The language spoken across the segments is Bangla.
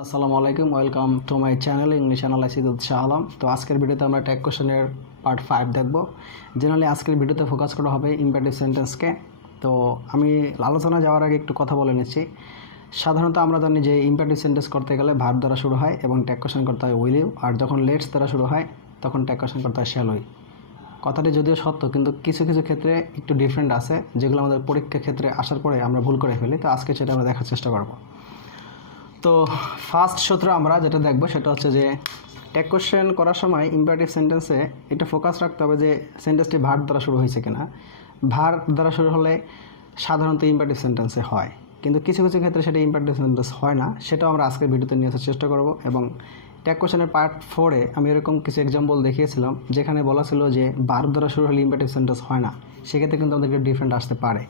আসসালামু আলাইকুম, welcome to my channel English analysis with Shah Alam. তো আজকের ভিডিওতে আমরা ট্যাগ কোশ্চেনের পার্ট 5 দেখব। জেনারেলি আজকের ভিডিওতে ফোকাস করা হবে ইম্পারেটিভ সেন্টেন্সকে। তো আমি আলোচনা যাওয়ার আগে একটু কথা বলে নিচ্ছি। সাধারণত আমরা জানি যে ইম্পারেটিভ সেন্টেন্স করতে গেলে ভার্ব দ্বারা শুরু হয় এবং ট্যাগ কোশ্চেন করতে হয় উইল ইউ, আর যখন লেটস দ্বারা শুরু হয় তখন ট্যাগ কোশ্চেন করতে হয় শ্যাল উই। কথাটি যদিও সত্য, কিন্তু কিছু কিছু ক্ষেত্রে একটু ডিফারেন্ট আছে, যেগুলো আমাদের পরীক্ষার ক্ষেত্রে আসার পরে আমরা ভুল করে ফেলি। তো আজকে সেটা আমরা দেখার চেষ্টা করব। তো ফার্স্ট সূত্র আমরা যেটা দেখব সেটা হচ্ছে যে ট্যাগ কোশ্চেন করার সময় ইম্পারেটিভ সেন্টেন্সে এটা ফোকাস রাখতে হবে যে সেন্টেন্সটি ভার্ব দ্বারা শুরু হয়েছে কিনা। ভার্ব দ্বারা শুরু হলে সাধারণত ইম্পারেটিভ সেন্টেন্সে হয়, কিন্তু কিছু কিছু ক্ষেত্রে সেটা ইম্পারেটিভ সেন্টেন্স হয় না। সেটাও আমরা আজকের ভিডিওতে নিয়ে আসার চেষ্টা করব। এবং ট্যাগ কোশ্চেনের পার্ট 4-এ আমি এরকম কিছু এক্সাম্পল দেখিয়েছিলাম যেখানে বলা ছিল যে ভার্ব দ্বারা শুরু হলে ইম্পারেটিভ সেন্টেন্স হয় না, সেক্ষেত্রে কিন্তু আমাদের ডিফারেন্ট আসতে পারে।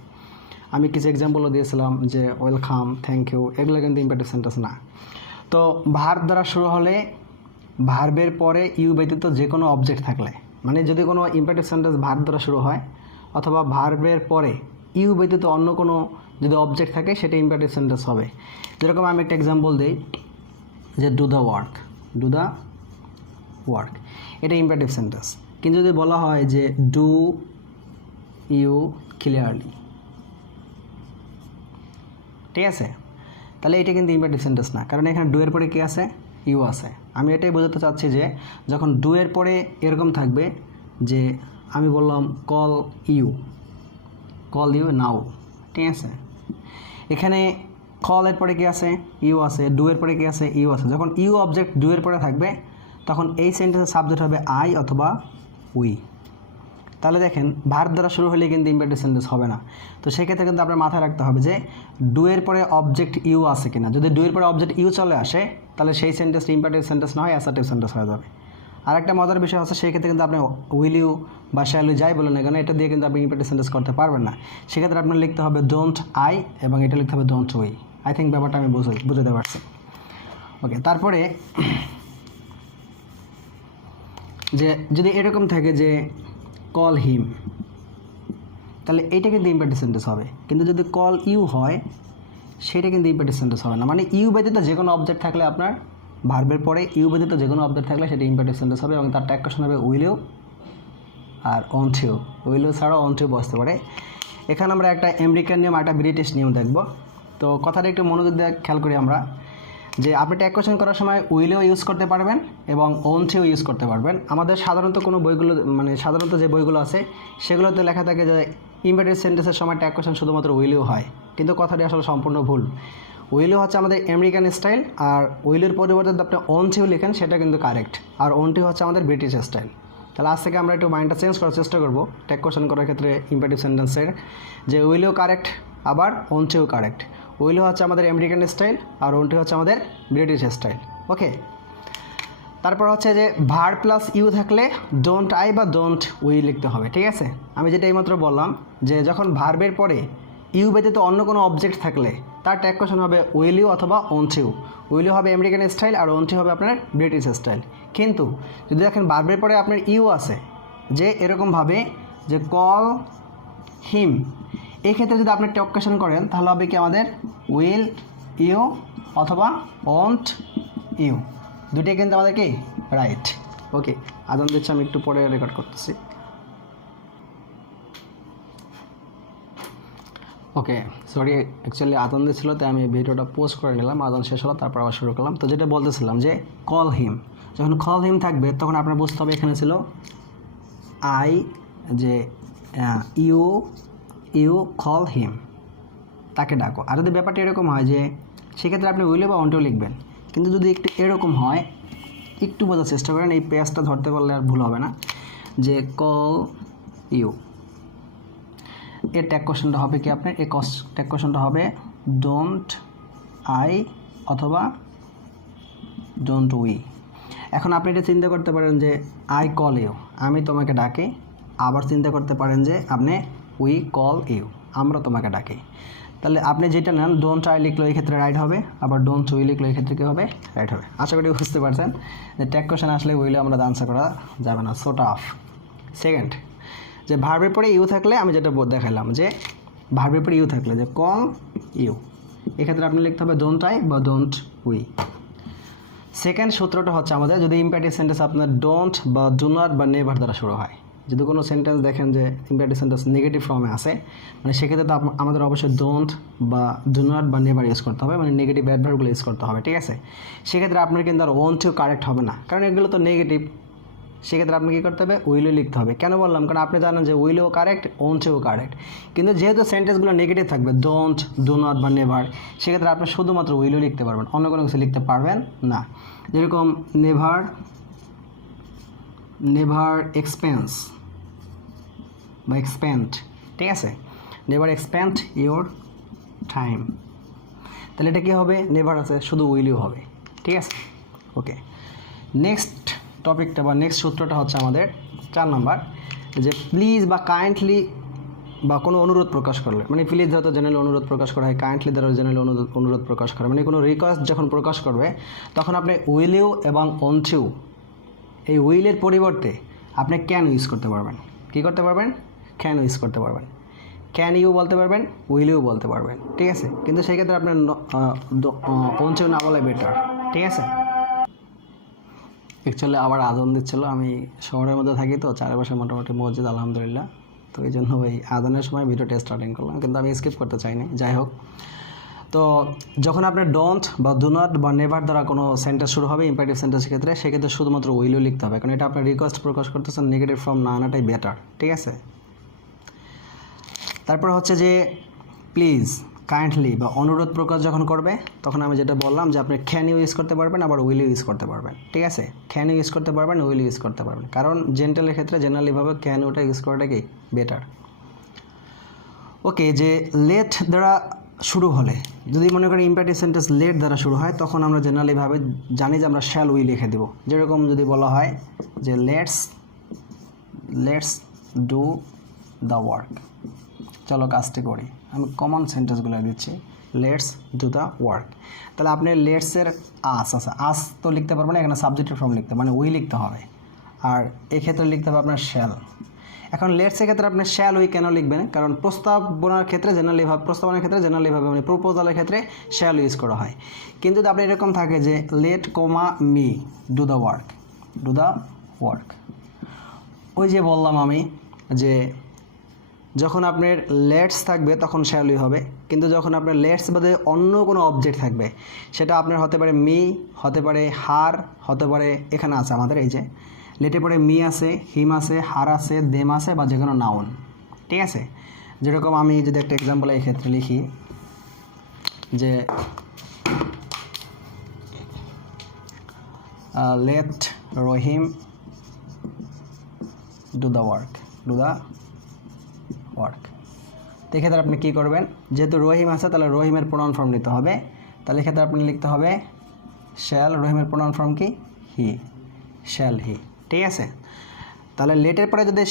আমি কিছু এক্সাম্পলও দিয়েছিলাম যে ওয়েলকাম, থ্যাংক ইউ, এগুলো কিন্তু ইম্পারেটিভ সেন্টেন্স না। তো ভার্ব দ্বারা শুরু হলে ভার্বের পরে ইউ ব্যতীত যে কোনো অবজেক্ট থাকলে, মানে যদি কোনো ইম্পারেটিভ সেন্টেন্স ভার্ব দ্বারা শুরু হয় অথবা ভার্বের পরে ইউ ব্যতীত অন্য কোনো যদি অবজেক্ট থাকে সেটা ইম্পারেটিভ সেন্টেন্স হবে। যেরকম আমি একটা এক্সাম্পল দিই যে do the work, do the work, এটা ইম্পারেটিভ সেন্টেন্স। কিন্তু যদি বলা হয় যে ডু ইউ ক্লিয়ারলি, ঠিক আছে, তাহলে এটা কিন্তু ইম্পারেটিভ সেন্টেন্স না, কারণ এখানে ডু এর পরে কি আছে? ইউ আছে। আমি এটাই বোঝাতে চাচ্ছি যে যখন ডু এর পরে এরকম থাকবে যে আমি বললাম কল ইউ নাও, ঠিক আছে, এখানে কল এর পরে কি আছে? ইউ আছে। ডু এর পরে কি আছে? ইউ আছে। যখন ইউ অবজেক্ট ডু এর পরে থাকবে তখন এই সেন্টেন্সের সাবজেক্ট হবে আই অথবা উই। তাহলে দেখেন ভার্ব দ্বারা শুরু হলে কিন্তু ইম্পারেটিভ সেন্টেন্স হবে না। তো সেক্ষেত্রে কিন্তু আপনার মাথায় রাখতে হবে যে ডু এর পরে অবজেক্ট ইউ আছে কিনা। যদি ডু এর পরে অবজেক্ট ইউ চলে আসে তাহলে সেই সেন্টেন্সটা ইম্পারেটিভ সেন্টেন্স না হয় অ্যাসার্টিভ সেন্টেন্স হয়ে যাবে। আর একটা মজার বিষয় আছে, সেই ক্ষেত্রে কিন্তু আপনি উইল ইউ বা শ্যাল ইউ যাই বলেন না কেন, এটা দিয়ে কিন্তু আপনি ইম্পারেটিভ সেন্টেন্স করতে পারবেন না। সেক্ষেত্রে আপনার লিখতে হবে ডোন্ট আই এবং এটা লিখতে হবে ডোন্ট উই। আই থিঙ্ক ব্যাপারটা আমি বুঝতে পারছি। ওকে, তারপরে যে যদি এরকম থাকে যে কল হিম, তাহলে এইটা কিন্তু ইম্পারেটিভ সেন্টেন্স হবে। কিন্তু যদি কল ইউ হয় সেটা কিন্তু ইম্পারেটিভ সেন্টেন্স হবে না। মানে ইউ ব্যতীত যে কোনো অবজেক্ট থাকলে আপনার ভার্বের পরে ইউ ব্যতীত যে কোনো অবজেক্ট থাকলে সেটা ইম্পারেটিভ সেন্টেন্স হবে এবং তার ট্যাগ কোশ্চেন হবে উইল ইউ আর ওন্ট ইউ। উইল ইউ ছাড়াও ওন্ট ইউ বসতে পারে। এখানে আমরা একটা আমেরিকান নিয়ম আর একটা ব্রিটিশ নিয়ম দেখব। তো কথাটা একটু মনোযোগ দিয়ে খেয়াল করি আমরা, যে আপনি ট্যাগ কোশ্চেন করার সময় উইলেও ইউজ করতে পারবেন এবং ওন্টেও ইউজ করতে পারবেন। আমাদের সাধারণত কোনো বইগুলো, মানে সাধারণত যে বইগুলো আছে সেগুলোতে লেখা থাকে যে ইম্পারেটিভ সেন্টেন্সের সময় ট্যাগ কোশ্চেন শুধুমাত্র উইলেও হয়, কিন্তু কথাটি আসলে সম্পূর্ণ ভুল। উইলেও হচ্ছে আমাদের আমেরিকান স্টাইল, আর উইলের পরিবর্তে যদি আপনি ওন্টেও লেখেন সেটা কিন্তু কারেক্ট, আর ওন্টেও হচ্ছে আমাদের ব্রিটিশ স্টাইল। তাহলে আজ থেকে আমরা একটু মাইন্ডটা চেঞ্জ করার চেষ্টা করব ট্যাগ কোশ্চেন করার ক্ষেত্রে ইম্পারেটিভ সেন্টেন্সের, যে উইলেও কারেক্ট আবার ওন্টেও কারেক্ট। উইল হচ্ছে আমাদের আমেরিকান স্টাইল আর ওন্টি হচ্ছে আমাদের ব্রিটিশ স্টাইল। ওকে, তারপর হচ্ছে যে ভার্ব প্লাস ইউ থাকলে ডোন্ট আই বা ডোন্ট উই লিখতে হবে, ঠিক আছে। আমি যেটা এইমাত্র বললাম যে যখন ভার্বের পরে ইউ ব্যতীত অন্য কোনো অবজেক্ট থাকলে তার ট্যাগ কোশ্চেন হবে উইল ইউ অথবা ওন্ট ইউ। উইল ইউ হবে আমেরিকান স্টাইল আর ওন্টি হবে আপনার ব্রিটিশ স্টাইল। কিন্তু যদি দেখেন ভার্বের পরে আপনার ইউ আছে, যে এরকমভাবে যে কল হিম, এই ক্ষেত্রে যদি আপনি ট্যাগ কোশ্চেন করেন তাহলে হবে কি আমাদের উইল ইউ অথবা ওন্ট ইউ, দুটোই কিন্তু আমাদের কি রাইট। ওকে, আদান দিচ্ছে, আমি একটু পরে রেকর্ড করতেছি। ওকে, সরি, অ্যাকচুয়ালি আদান দিচ্ছিল তাই আমি ভিডিওটা পোস্ট করে নিলাম। আদান শেষ হলো তারপর আবার শুরু করলাম। তো যেটা বলতেছিলাম যে কল হিম, যখন কল হিম থাকবে তখন আপনার বুঝতে হবে এখানে ছিল আই, যে ইউ কল হিম, তাকে ডাকো। আর যদি ব্যাপারটা এরকম হয় যে সেক্ষেত্রে আপনি উইল বা ওন্টেও লিখবেন। কিন্তু যদি একটু এরকম হয়, একটু বোঝার চেষ্টা করেন, এই পেজটা ধরতে পারলে আর ভুল হবে না, যে কল ইউ, এর ট্যাগ কোশ্চেনটা হবে কি আপনার, এই ট্যাগ কোশ্চেনটা হবে ডোন্ট আই অথবা ডোন্ট উই। এখন আপনি এটা চিন্তা করতে পারেন যে আই কল ইউ, আমি তোমাকে ডাকি। আবার চিন্তা করতে পারেন যে আপনি উই কল ইউ, আমরা তোমাকে ডাকি। তাহলে আপনি যেটা নেন ডোন্ট আই লিখলো এই ক্ষেত্রে রাইট হবে, আবার ডোন্ট উই লিখলো এই ক্ষেত্রে কী হবে? রাইট হবে। আশা করি বুঝতে পারছেন যে ট্যাগ কোশ্চেন আসলে উইলে আমরা আনসার করা যাবে না, সো টাফ। সেকেন্ড, যে ভার্বের পরে ইউ থাকলে আমি যেটা দেখালাম যে ভার্বের পরে ইউ থাকলে যে কল ইউ, এক্ষেত্রে আপনি লিখতে হবে ডোন্ট আই বা ডোন্ট উই। সেকেন্ড সূত্রটা হচ্ছে আমাদের যদি ইম্পারেটিভ সেন্টেন্স আপনার ডোন্ট বা ডু নট বা নেভার দ্বারা শুরু হয়, যদি কোনো সেন্টেন্স দেখেন যে ইম্পারেটিভ সেন্টেন্স নেগেটিভ ফর্মে আসে, মানে সেক্ষেত্রে তো আমাদের অবশ্যই ডোন্ট বা ডু নট বা নেভার ইউজ করতে হবে, মানে নেগেটিভ অ্যাডভার্বগুলো ইউজ করতে হবে, ঠিক আছে। সেক্ষেত্রে আপনার কিন্তু আর ওয়ান্ট টু কারেক্ট হবে না, কারণ এগুলো তো নেগেটিভ। সেক্ষেত্রে আপনি কী করতে হবে, উইলও লিখতে হবে। কেন বললাম, কারণ আপনি জানেন যে উইলও কারেক্ট, ওন্টও কারেক্ট, কিন্তু যেহেতু সেন্টেন্সগুলো নেগেটিভ থাকবে ডোন্ট, ডু নট বা নেভার, সেক্ষেত্রে আপনি শুধুমাত্র উইলও লিখতে পারবেন, অন্য কোনো কিছু লিখতে পারবেন না। যেরকম নেভার, নেভার এক্সপেন্স বা এক্সপেন্ড, ঠিক আছে, নেভার এক্সপেন্ড ইউর টাইম, তাহলে এটা কী হবে, নেভার আছে, শুধু উইলও হবে, ঠিক আছে। ওকে, নেক্সট টপিকটা বা নেক্সট সূত্রটা হচ্ছে আমাদের 4 নাম্বার, যে প্লিজ বা কাইন্ডলি বা কোনো অনুরোধ প্রকাশ করলে, মানে প্লিজ দ্বারা তো জেনারেল অনুরোধ প্রকাশ করা হয়, কাইন্ডলি দ্বারা জেনারেল অনুরোধ প্রকাশ করা, মানে কোনো রিকোয়েস্ট যখন প্রকাশ করবে তখন আপনি উইল ইউ এবং ওন্ট ইউ, এই উইলের পরিবর্তে আপনি ক্যান ইউজ করতে পারবেন। কী করতে পারবেন, ক্যান ইউজ করতে পারবেন, ক্যান ইউ বলতে পারবেন, উইল ইউ বলতে পারবেন, ঠিক আছে। কিন্তু সেই ক্ষেত্রে আপনার ওন্ট ইউ না বলে বেটার, ঠিক আছে। অ্যাকচুয়ালি আবার আজান দিচ্ছিলো, আমি শহরের মধ্যে থাকি তো চারপাশে মোটামুটি মসজিদ আলহামদুলিল্লাহ, তো এই জন্য ওই আজানের সময় ভিডিওটা স্টার্টিং করলাম, কিন্তু আমি স্কিপ করতে চাইনি। যাই হোক, তো যখন আপনার ডোন্ট বা ডু নট বা নেভার দ্বারা কোনো সেন্টেন্স শুরু হবে ইম্পারেটিভ সেন্টেন্সের ক্ষেত্রে, সেক্ষেত্রে শুধুমাত্র উইলও লিখতে হবে, কারণ এটা আপনার রিকোয়েস্ট প্রকাশ করতেছেন, নেগেটিভ ফর্ম না আনাটাই বেটার, ঠিক আছে। তারপর হচ্ছে যে প্লিজ, কাইন্ডলি বা অনুরোধ প্রকাশ যখন করবে তখন আমি যেটা বললাম যে আপনি ক্যান ইউ ইউজ করতে পারবেন, আবার উইল ইউজ করতে পারবেন, ঠিক আছে। ক্যান ইউজ করতে পারবেন, উইল ইউজ করতে পারবেন, কারণ জেন্টালের ক্ষেত্রে জেনারেলিভাবে ক্যান ইউটা ইউজ করাটা কি বেটার। ওকে, যে লেট দ্বারা শুরু হলে, যদি মনে করি ইম্পারেটিভ সেন্টেন্স লেট দ্বারা শুরু হয়, তখন আমরা জেনারেলিভাবে জানি যে আমরা শ্যাল উই লিখে দেবো। যেরকম যদি বলা হয় যে লেটস ডু দ্য ওয়ার্ক, চলো কাজটি করি, আমি কমন সেন্টেন্সগুলো দিচ্ছি, লেটস ডু দ্য ওয়ার্ক, তাহলে আপনি লেটসের আস আছে, আস তো লিখতে পারবেন না, এখানে সাবজেক্টের ফর্ম লিখতে মানে উই লিখতে হবে, আর এক্ষেত্রে লিখতে হবে আপনার শ্যাল। এখন লেটসের ক্ষেত্রে আপনি শ্যাল উই কেন লিখবেন, কারণ প্রস্তাবনার ক্ষেত্রে জেনারেলিভাবে মানে প্রপোজালের ক্ষেত্রে শ্যাল ইউজ করা হয়। কিন্তু যদি আপনি এরকম থাকে যে let comma me do the work, ওই যে বললাম আমি যে যখন আপনার লেটস থাকবে তখন শ্যাল উই হবে, কিন্তু যখন আপনার লেটস বাদে অন্য কোনো অবজেক্ট থাকবে, সেটা আপনার হতে পারে মি, হতে পারে হার, হতে পারে এখানে আছে আমাদের এই যে লেটে পরে মি আছে, হিম আছে, হার আছে, দেম আছে, বা যে কোনো নাউন, ঠিক আছে। যেরকম আমি যদি একটা এক্সাম্পল এই ক্ষেত্রে লিখি যে let Rahim do the work, তো এক্ষেত্রে আপনি কী করবেন, যেহেতু রহিম আছে তাহলে রহিমের প্রোনাউন ফর্ম নিতে হবে, তাহলে এক্ষেত্রে আপনি লিখতে হবে শ্যাল, রহিমের প্রোনাউন ফর্ম কি হি, শ্যাল হি, ঠিক আছে। তাহলে লেটের পরে যদি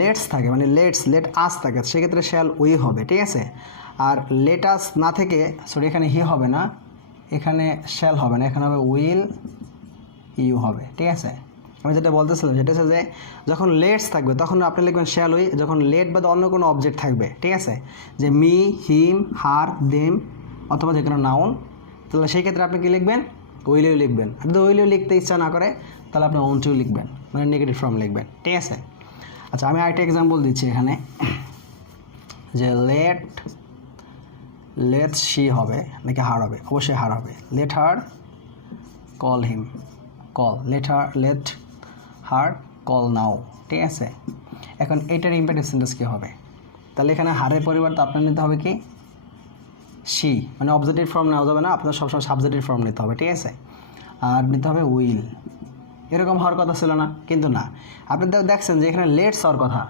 লেটস থাকে মানে লেট আস থাকে, সেক্ষেত্রে শ্যাল উই হবে, ঠিক আছে। আর লেট আস না থেকে, সরি এখানে হি হবে না, এখানে শ্যাল হবে না, এখানে হবে উইল ইউ হবে, ঠিক আছে। আমি যেটা বলতেছিলাম সেটা হচ্ছে যে যখন লেটস থাকবে তখন আপনি লিখবেন শ্যাল উই, যখন লেট বাদে অন্য কোনো অবজেক্ট থাকবে, ঠিক আছে, যে মি, হিম, হার, দেম অথবা যে কোনো নাউন, তাহলে সেই ক্ষেত্রে আপনি কী লিখবেন, উইলিও লিখবেন। আর যদি উইলিও লিখতে ইচ্ছা না করে তাহলে আপনি ওন্টও লিখবেন, মানে নেগেটিভ ফর্ম লিখবেন, ঠিক আছে। আচ্ছা, আমি আরেকটা এক্সাম্পল দিচ্ছি এখানে যে লেট শি হবে নাকি হার হবে, অবশ্যই হার হবে, let her call him, let her call now, ঠিক আছে। এখন এটার ইম্পারেটিভ সেন্টেন্স কী হবে, তাহলে এখানে হারের পরিবর্তে আপনার নিতে হবে কি শি, মানে অবজেক্টিভ ফর্ম নেওয়া যাবে না, আপনার সবসময় সাবজেক্টিভ ফর্ম নিতে হবে, ঠিক আছে। আর নিতে হবে উইল, এরকম হওয়ার কথা ছিল না, কিন্তু না, আপনি দেখছেন যে এখানে লেটস হওয়ার কথা,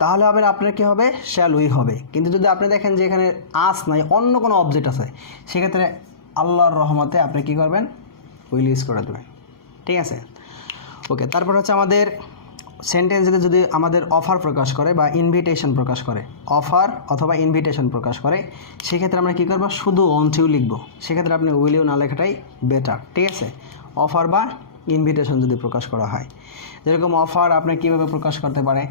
তাহলে আপনার কী হবে, শ্যাল উই হবে। কিন্তু যদি আপনি দেখেন যে এখানে আস নাই, অন্য কোনো অবজেক্ট আছে, সেক্ষেত্রে আল্লাহর রহমতে আপনি কী করবেন, উইল ইউজ করে দেবেন, ঠিক আছে। ওকে, তারপর হচ্ছে আমাদের সেন্টেন্সে যদি আমাদের অফার প্রকাশ করে বা ইনভিটেশন প্রকাশ করে, অফার অথবা ইনভিটেশন প্রকাশ করে, সেক্ষেত্রে আমরা কী করবো, শুধু অনটিউ লিখবো, সেক্ষেত্রে আপনি উইলিও না লেখাটাই বেটার, ঠিক আছে। অফার বা ইনভিটেশন যদি প্রকাশ করা হয়, যেরকম অফার আপনি কীভাবে প্রকাশ করতে পারে,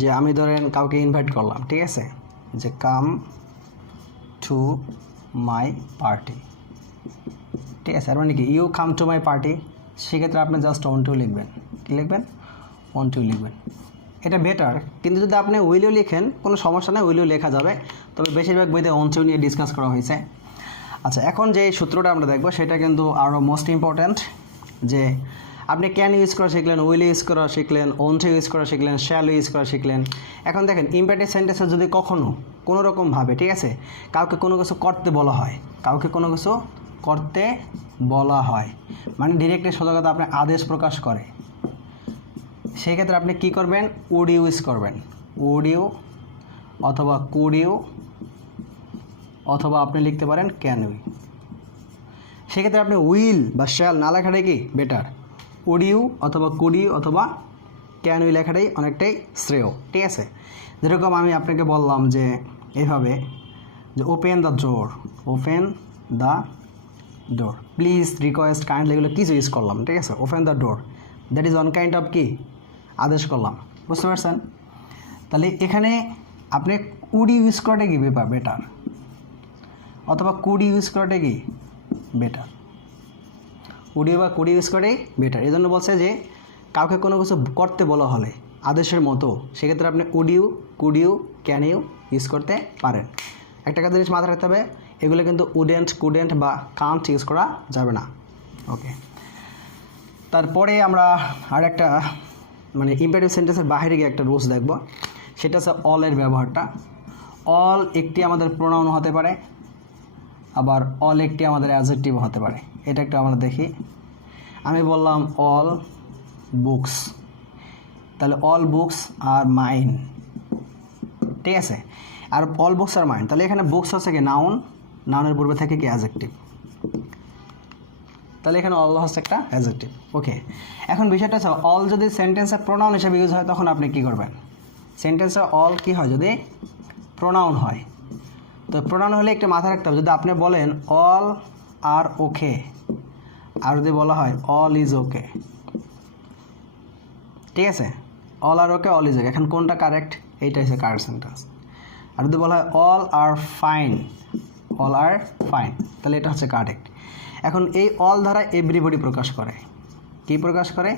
যে আমি ধরেন কাউকে ইনভাইট করলাম, ঠিক আছে, যে কাম টু মাই পার্টি, ঠিক আছে, আর মানে কি you come to my party, সেক্ষেত্রে আপনি জাস্ট ওয়ান্ট টু লিখবেন। কী লিখবেন? ওয়ান্ট টু লিখবেন। এটা বেটার, কিন্তু যদি আপনি উইলিও লিখেন কোনো সমস্যা নেই, উইলিও লেখা যাবে, তবে বেশিরভাগ বইতে ওয়ান্ট টু নিয়ে ডিসকাস করা হয়েছে। আচ্ছা, এখন যে সূত্রটা আমরা দেখব সেটা কিন্তু আরও মোস্ট ইম্পর্ট্যান্ট, যে আপনি ক্যান ইউজ করা শিখলেন, উইল ইউজ করা শিখলেন, ওন্ট ইউজ করা শিখলেন, শ্যাল ইউজ করা শিখলেন। এখন দেখেন ইম্পারেটিভ সেন্টেন্সে যদি কখনও কোনো রকমভাবে, ঠিক আছে, কাউকে কোনো কিছু করতে বলা হয়, কাউকে কোনো কিছু করতে বলা হয়, মানে ডিরেক্টলি সোজা কথা আপনি আদেশ প্রকাশ করে, সেই ক্ষেত্রে আপনি কী করবেন? উড ইউজ করবেন। উড ইউ অথবা কুড ইউ, অথবা আপনি লিখতে পারেন ক্যান ইউ। সেক্ষেত্রে আপনি উইল বা শ্যাল না লেখাটাই কি বেটার। উড ইউ অথবা কুড ইউ অথবা ক্যান ইউ লেখাটাই অনেকটাই শ্রেয়, ঠিক আছে। যেরকম আমি আপনাকে বললাম যে এইভাবে, যে open the door, open the door, please, request, kindly, এগুলো কিছু ইউজ করলাম, ঠিক আছে। Open the door, that is one kind of কি আদেশ করলাম, বুঝতে পারছেন? তাহলে এখানে আপনি উড ইউজ করাটা কি বেটার, অথবা কুড ইউজ করাটা কি বেটার। উড ইউ বা কুড ইউজ করাটাই বেটার। এই জন্য বলছে যে কাউকে কোনো কিছু করতে বলা হলে আদেশের মতো, সেক্ষেত্রে আপনি would you, could you, can you use করতে পারেন। একটা জিনিস মাথায় রাখতে হবে, এগুলো কিন্তু উডেন্ট, কুডেন্ট বা কান্ট ইউজ করা যাবে না। ওকে, তারপরে আমরা আর একটা মানে ইম্পারেটিভ সেন্টেন্সের বাইরে গিয়ে একটা রুলস দেখব, সেটা হচ্ছে অলের ব্যবহারটা। অল একটি আমাদের প্রোনাউন হতে পারে, আবার অল একটি আমাদের অ্যাডজেক্টিভ হতে পারে। এটা একটু আমরা দেখি। আমি বললাম অল বুকস, তাহলে অল বুকস আর মাইন, ঠিক আছে। আর অল বুকস আর মাইন, তাহলে এখানে বুকস হচ্ছে কি নাউন, নাউনের পূর্বে থেকে কি অ্যাডজেক্টিভ, তাহলে এখানে অল হচ্ছে একটা অ্যাডজেক্টিভ। ওকে, এখন বিষয়টা হচ্ছে অল যদি সেন্টেন্সে প্রোনাউন হিসেবে ইউজ হয় তখন আপনি কি করবেন? সেন্টেন্সে অল কি হয় যদি প্রোনাউন হয়, তো প্রোনাউন হলে একটু মাথায় রাখতে হবে, যদি আপনি বলেন অল আর ওকে, আর যদি বলা হয় অল ইজ ওকে, ঠিক আছে, all are okay, all is okay, এখন কোনটা কারেক্ট? এইটা হচ্ছে কারেক্ট সেন্টেন্স। আর যদি বলা হয় অল আর ফাইন, অল আর ফাইন, তাহলে এটা হচ্ছে কারেক্ট। এখন এই অল দ্বারা এভরিবডি প্রকাশ করে, কি প্রকাশ করে?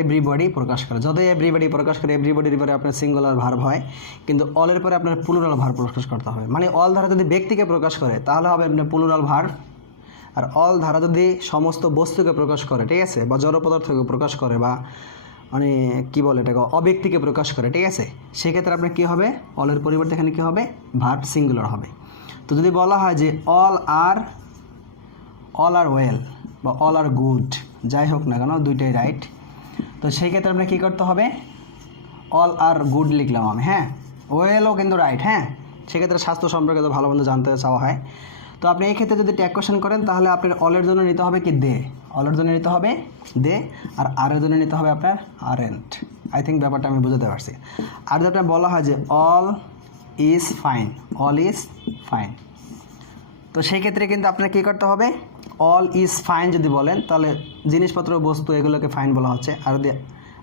এভরিবডি প্রকাশ করে। যতই এভরিবডি প্রকাশ করে, এভরিবডির পরে আপনার সিঙ্গুলার ভার্ব হয়, কিন্তু অলের পরে আপনার প্লুরাল ভার্ব প্রকাশ করতে হবে। মানে অল ধারা যদি ব্যক্তিকে প্রকাশ করে তাহলে হবে আপনার প্লুরাল ভার্ব, আর অল ধারা যদি সমস্ত বস্তুকে প্রকাশ করে, ঠিক আছে, বা জড় পদার্থকে প্রকাশ করে, বা মানে কী বলে এটাকে অব্যক্তিকে প্রকাশ করে, ঠিক আছে, সেক্ষেত্রে আপনার কী হবে? অলের পরিবর্তে এখানে কী হবে? ভার্ব সিঙ্গুলার হবে। তো যদি বলা হয় যে অল আর ওয়েল বা অল আর গুড, যাই হোক না কেন দুইটাই রাইট, তো সেই ক্ষেত্রে আপনার কী করতে হবে? অল আর গুড লিখলাম আমি, হ্যাঁ, ওয়েলও কিন্তু রাইট, হ্যাঁ, সেক্ষেত্রে স্বাস্থ্য সম্পর্কে তো ভালো মন্দ জানতে চাওয়া হয়। তো আপনি এই ক্ষেত্রে যদি ট্যাগ কোয়েশ্চেন করেন তাহলে আপনার অলের জন্য নিতে হবে কি দে, অলের জন্য নিতে হবে দে, আর আরের জন্য নিতে হবে আপনার আরেন্ট। আই থিঙ্ক ব্যাপারটা আমি বুঝতে পারছি। আর যদি আপনার বলা হয় যে all is fine, all is fine, তো সেই ক্ষেত্রে কিন্তু আপনার কী করতে হবে? অল ইজ ফাইন যদি বলেন তাহলে জিনিসপত্র, বস্তু, এগুলোকে ফাইন বলা হচ্ছে। আর যদি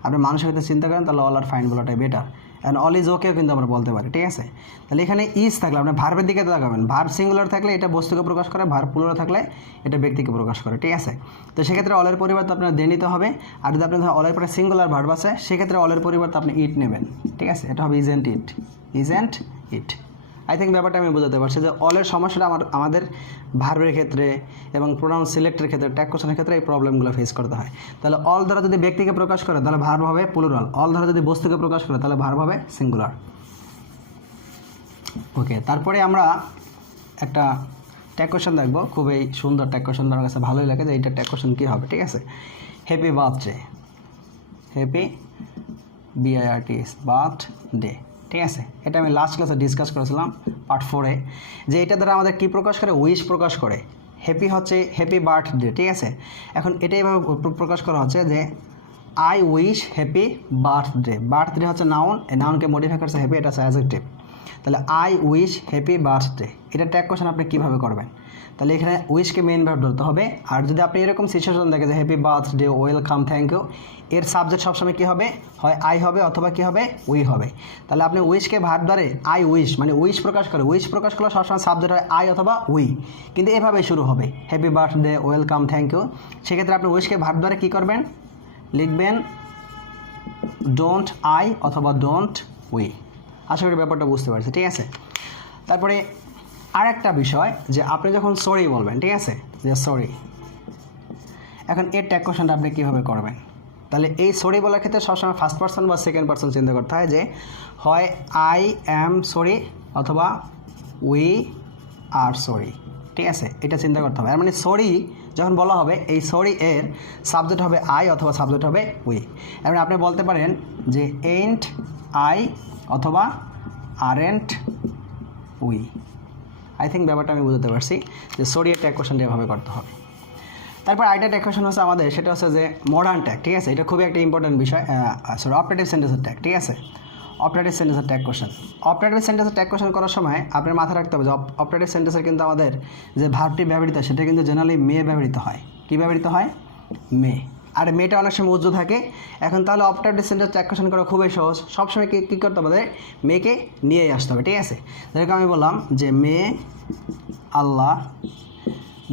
আপনি মানুষের ক্ষেত্রে চিন্তা করেন তাহলে অল আর ফাইন বলাটাই বেটার। অ্যান্ড অল ইজ ওকেও কিন্তু আমরা বলতে পারি, ঠিক আছে। তাহলে এখানে ইজ থাকলে আপনি ভার্বের দিকে তাকাবেন, ভার্ব সিঙ্গুলার থাকলে এটা বস্তুকে প্রকাশ করে, ভার্ব প্লুরাল থাকলে এটা ব্যক্তিকে প্রকাশ করে, ঠিক আছে। তো সেক্ষেত্রে অলের পরিবর্তে আপনার দে নিতে হবে। আর যদি আপনার অলের পরে সিঙ্গুলার ভার্ব আছে সেক্ষেত্রে অলের পরিবর্তে আপনি ইট নেবেন, ঠিক আছে, এটা হবে isn't it, isn't it. I think ব্যাপারটা আমি বোঝাতে পারছি যে অলের সমস্যাটা আমাদের ভার্বের ক্ষেত্রে এবং প্রোনাউন সিলেক্টের ক্ষেত্রে, ট্যাগ কোয়েশ্চনের ক্ষেত্রে এই প্রবলেমগুলো ফেস করতে হয়। তাহলে অল দ্বারা যদি ব্যক্তিকে প্রকাশ করে তাহলে ভার্ব হবে প্লুরাল, অল দ্বারা যদি বস্তুকে প্রকাশ করে তাহলে ভার্ব হবে সিঙ্গুলার। ওকে, তারপরে আমরা একটা ট্যাগ কোয়েশ্চন দেখবো, খুবই সুন্দর ট্যাগ কোয়েশ্চন, আমার কাছে ভালোই লাগে যে এইটা ট্যাগ কোয়েশ্চন কী হবে, ঠিক আছে। Happy birthday, happy BIRTH birthday, ঠিক আছে। এটা আমি লাস্ট ক্লাসে ডিসকাস করেছিলাম পার্ট 4-এ, যে এটা দ্বারা আমাদের কী প্রকাশ করে? উইশ প্রকাশ করে। হ্যাপি হচ্ছে হ্যাপি বার্থডে, ঠিক আছে। এখন এটা এইভাবে প্রকাশ করা হচ্ছে যে I wish happy birthday, birthday হচ্ছে নাউন, এই নাউনকে মডিফাই করছে হ্যাপি, এটা হচ্ছে অ্যাডজেক্টিভ। তাহলে আই উইশ হ্যাপি বার্থডে, এটা ট্যাগ কোয়েশ্চন আপনি কীভাবে করবেন? তাহলে এখানে উইশকে মেইন ভার্ব ধরতে হবে। আর যদি আপনি এরকম সিচুয়েশন দেখে যে happy birthday, welcome, thank you, এর সাবজেক্ট সবসময় কী হবে, হয় আই হবে অথবা কী হবে, উই হবে। তাহলে আপনি উইশকে ভার্ব ধরে আই উইশ, মানে উইশ প্রকাশ করে, উইশ প্রকাশ করলে সবসময় সাবজেক্ট হয় আই অথবা উই, কিন্তু এভাবে শুরু হবে happy birthday, welcome, thank you. সেক্ষেত্রে আপনি উইশকে ভার্ব ধরে কী করবেন, লিখবেন ডোন্ট আই অথবা ডোন্ট উই। আশা করি ব্যাপারটা বুঝতে পারছি, ঠিক আছে। তারপরে আরেকটা বিষয় যে আপনি যখন সরি বলবেন, ঠিক আছে, যে সরি, এখন এর ট্যাগ কোশ্চেনটা আপনি কীভাবে করবেন। তাহলে এই সরি বলার ক্ষেত্রে সবসময় ফার্স্ট পার্সন বা সেকেন্ড পার্সন চিন্তা করতে হয়, যে হয় আই অ্যাম সরি অথবা উই আর সরি, ঠিক আছে, এটা চিন্তা করতে হবে। আর মানে সরি যখন বলা হবে, এই সরি এর সাবজেক্ট হবে আই অথবা সাবজেক্ট হবে উই। এবার আপনি বলতে পারেন যে এন্ট আই অথবা আরেন্ট উই। আই থিঙ্ক ব্যাপারটা আমি বুঝতে পারছি যে সরি এর ট্যাগ কোশ্চেনটা এভাবে করতে হবে। তারপর আরেকটা ট্যাগ কোশ্চেন হচ্ছে আমাদের, সেটা হচ্ছে যে মডার্ন ট্যাগ, ঠিক আছে, এটা খুবই একটা ইম্পর্টেন্ট বিষয়, সরি অপারেটিভ সেন্টেন্সের ট্যাগ, ঠিক আছে, অপারেটিভ সেন্টেন্সের ট্যাগ কোশ্চেন। অপারেটিভ সেন্টেন্সের ট্যাগ কোশ্চেন করার সময় আপনার মাথায় রাখতে হবে যে অপারেটিভ সেন্টেন্সের কিন্তু আমাদের যে ভার্বটি ব্যবহৃত হয় সেটা কিন্তু জেনারেলি মে ব্যবহৃত হয়। কী ব্যবহৃত হয়, মে। আর মেয়েটা অনেক সময় উজ্জ্ব থাকে। এখন তাহলে অপারেটিভ সেন্টেন্স ট্যাগ কোশ্চেন করা খুবই সহজ, সবসময় কী করতে হবে, মেয়েকে নিয়েই আসতে হবে, ঠিক আছে। যেরকম আমি বললাম যে মে আল্লাহ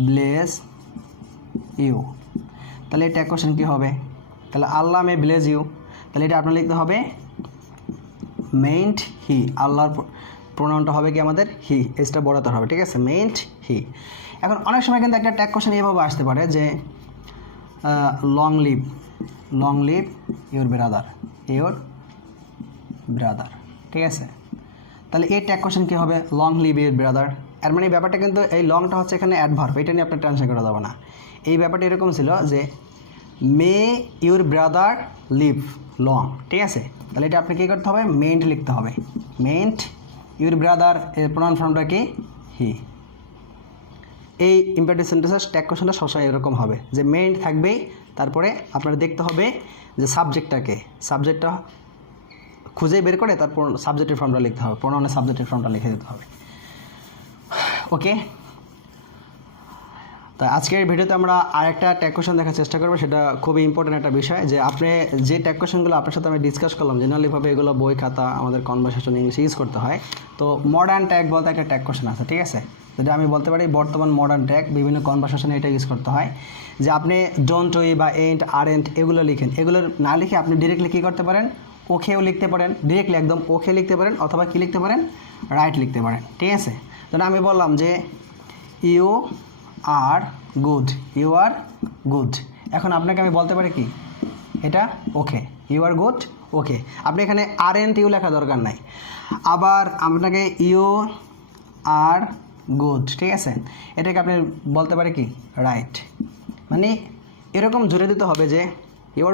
ব্লেস ইউ, তাহলে এই ট্যাগ কোশ্চেন কী হবে, তাহলে আল্লাহ মে ব্লেস ইউ, তাহলে এটা আপনার লিখতে হবে মেইন্ট হি, আল্লাহর প্রোনাউনটা হবে কি আমাদের হি, এসটা বড়াতে হবে, ঠিক আছে, মেইন্ট হি। এখন অনেক সময় কিন্তু একটা ট্যাগ কোশ্চেন এভাবে আসতে পারে যে লং লিভ ইউর ব্রাদার, ঠিক আছে। তাহলে এই ট্যাগ কোশ্চেন কী হবে, লং লিভ ইউর ব্রাদার। এর মানে ব্যাপারটা কিন্তু এই লংটা হচ্ছে এখানে অ্যাডভার্ব, এটা নিয়ে আপনার টেনশন করা যাবে না। এই ব্যাপারটা এরকম ছিল যে মে ইউর ব্রাদার লিভ লং, ঠিক আছে। তাহলে এটা আপনি কী করতে হবে, মেইন্ট লিখতে হবে, মেইন্ট ইউর ব্রাদার, এর প্রোনাউন ফর্মটা কি, হি। এই ইম্পারেটিভ সেন্টেন্সের ট্যাগ কোশ্চেনটা সবসময় এরকম হবে যে মেইন্ট থাকবেই, তারপরে আপনার দেখতে হবে যে সাবজেক্টটা খুঁজে বের করে তারপর সাবজেক্টের ফর্মটা লিখতে হবে, প্রোনাউনের সাবজেক্টের ফর্মটা লিখে দিতে হবে। ওকে, তো আজকের ভিডিওতে আমরা আরেকটা ট্যাগ কোশ্চেন দেখার চেষ্টা করবো, সেটা খুবই ইম্পর্টেন্ট একটা বিষয়, যে আপনি যে ট্যাগ কোশ্চেনগুলো আপনার সাথে আমি ডিসকাস করলাম জেনারেলিভাবে এগুলো বই খাতা আমাদের কনভারসেশন ইংলিশ ইউজ করতে হয়। তো মডার্ন ট্যাগ বলতে একটা ট্যাগ কোশ্চেন আছে, ঠিক আছে, যেটা আমি বলতে পারি বর্তমান মডার্ন ট্যাগ, বিভিন্ন কনভারসেশনে এটা ইউজ করতে হয়। যে আপনি ডোন্ট উই বা এন্ট আরেন্ট এগুলো লিখেন, এগুলো না লিখে আপনি ডিরেক্টলি কী করতে পারেন, ওকেও লিখতে পারেন, ডিরেক্টলি একদম ওকে লিখতে পারেন, অথবা কী লিখতে পারেন, রাইট লিখতে পারেন, ঠিক আছে। যেটা আমি বললাম যে ইউ আর গুড, এখন আপনাকে আমি বলতে পারি কি, এটা ওকে, ইউ আর গুড, ওকে। আপনি এখানে আরেন্ট ইউ লেখা দরকার নাই। আবার আপনাকে ইউ আর গুড, ঠিক আছে, এটাকে আপনি বলতে পারে কি, রাইট। মানে এরকম জুড়ে দিতে হবে যে you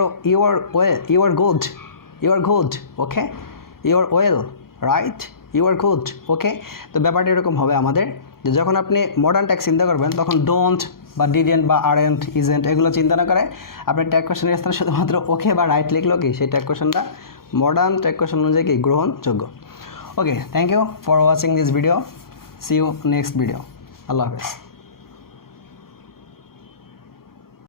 are good, okay, you are well, right, you are good, okay. তো ব্যাপারটা এরকম হবে আমাদের, যে যখন আপনি মডার্ন ট্যাগ চিন্তা করবেন তখন ডোন্ট বা ডিডেন্ট বা আরেন্ট ইজেন্ট এগুলো চিন্তা না করে আপনি ট্যাগ কোশ্চেনের স্থানে শুধুমাত্র ওকে বা রাইট লিখলো কি, সেই ট্যাগ কোশ্চেনটা মডার্ন ট্যাগ কোশ্চেন অনুযায়ী কি গ্রহণযোগ্য। Okay, thank you for watching this video, see you next video, আল্লাহ হাফেজ।